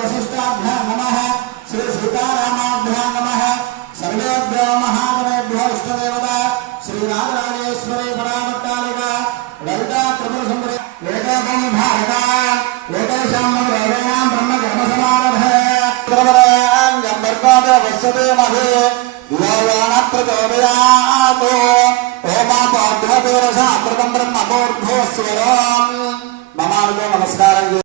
वशिष्ठाभ्यां नमः श्री सीतारामाभ्यां नमः सर्वेभ्यो महागणेभ्यो इष्टदेवता श्री राजराजेश्वरी परामत्तालिका ललिता त्रिपुर सुंदरी वेदागम भारता वेदेशां नमरेणां ब्रह्म कर्म समारभे प्रवरां गंबर्पाद वसते महे दिवाना प्रचोदयात् ओमापाद्भवेरसा प्रतं ब्रह्मभूर्भुवस्वरं ममानुगो नमस्कारं